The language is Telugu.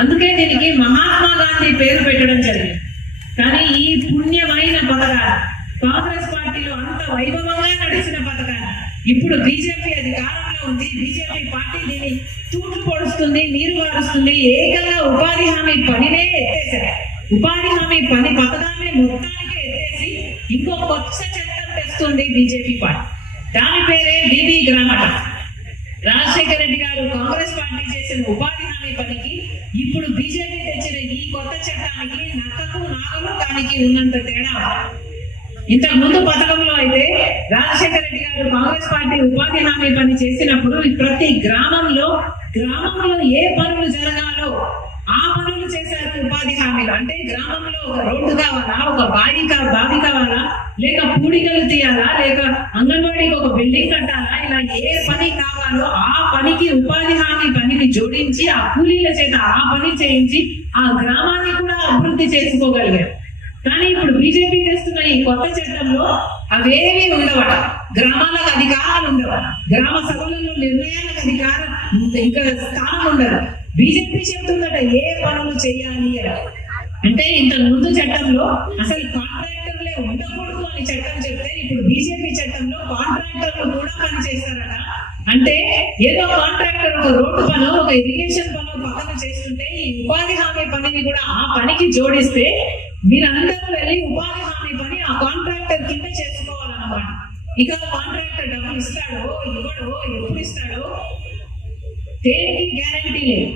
అందుకే దీనికి మహాత్మా గాంధీ పేరు పెట్టడం జరిగింది. కానీ ఈ పుణ్యమైన పథకాలు కాంగ్రెస్ పార్టీలో అంత వైభవంగా నడిచిన పథకాలు ఇప్పుడు బీజేపీ అధికారంలో ఉంది. బీజేపీ పార్టీ దీన్ని తూట్లు పొడుస్తుంది, నీరు వారుస్తుంది. ఏకంగా ఉపాధి హామీ పనినే ఎత్తేసారు. ఉపాధి హామీ పని పథకాన్ని మొత్తానికి ఎత్తేసి ఇంకో కొత్త చట్టం తెస్తుంది బీజేపీ పార్టీ. దాని పేరే బీబీ గ్రామట. రాజశేఖర రెడ్డి గారు కాంగ్రెస్ పార్టీ చేసిన ఉపాధి హామీ పనికి ఇప్పుడు బీజేపీ తెచ్చిన ఈ కొత్త చట్టానికి నక్కకు నాగలు దానికి ఉన్నంత తేడా. ఇంతకు ముందు పథకంలో అయితే రాజశేఖర రెడ్డి గారు కాంగ్రెస్ పార్టీ ఉపాధి హామీ పని చేసినప్పుడు ప్రతి గ్రామంలో ఏ పనులు జరగాలో ఆ పనులు చేశారు ఉపాధి హామీలు. అంటే గ్రామంలో ఒక రోడ్డు కావాలా, ఒక బావి కావాలా, లేక పూడికలు తీయాలా, లేక అంగన్వాడీకి ఒక బిల్డింగ్ కట్టాలా, ఇలా ఏ పని కావాలో ఆ పనికి ఉపాధి హామీ పనిని జోడించి ఆ కూలీల చేత ఆ పని చేయించి ఆ గ్రామాన్ని కూడా అభివృద్ధి చేసుకోగలిగారు. కానీ ఇప్పుడు బీజేపీ చేస్తున్న ఈ కొత్త చట్టంలో అవేవి ఉండవట. గ్రామాలకు అధికారాలు ఉండవు, గ్రామ సభలలో నిర్ణయాలకు అధికారం ఇంకా స్థానం ఉండదు. బీజేపీ చెప్తుందట ఏ పనులు చేయాలి అని. అంటే ఇంతకు ముందు చట్టంలో అసలు కాంట్రాక్టర్లే ఉండకూడదు అని చట్టం చెప్తే ఇప్పుడు బీజేపీ చట్టంలో కాంట్రాక్టర్లు కూడా పని చేస్తారట. అంటే ఏదో కాంట్రాక్టర్ ఒక రోడ్డు పను, ఒక ఇరిగేషన్ పను పక్కన చేస్తుంటే ఈ ఉపాధి హామీ పనిని కూడా ఆ పనికి జోడిస్తే మీరందరూ వెళ్ళి ఉపాధి హామీ పని ఆ కాంట్రాక్టర్ కింద చేసుకోవాలన్నమాట. ఇక కాంట్రాక్టర్ డబ్బులు ఇస్తాడో ఇవ్వడో, ఎప్పుడు ఇస్తాడో దేనికి గ్యారంటీ లేదు.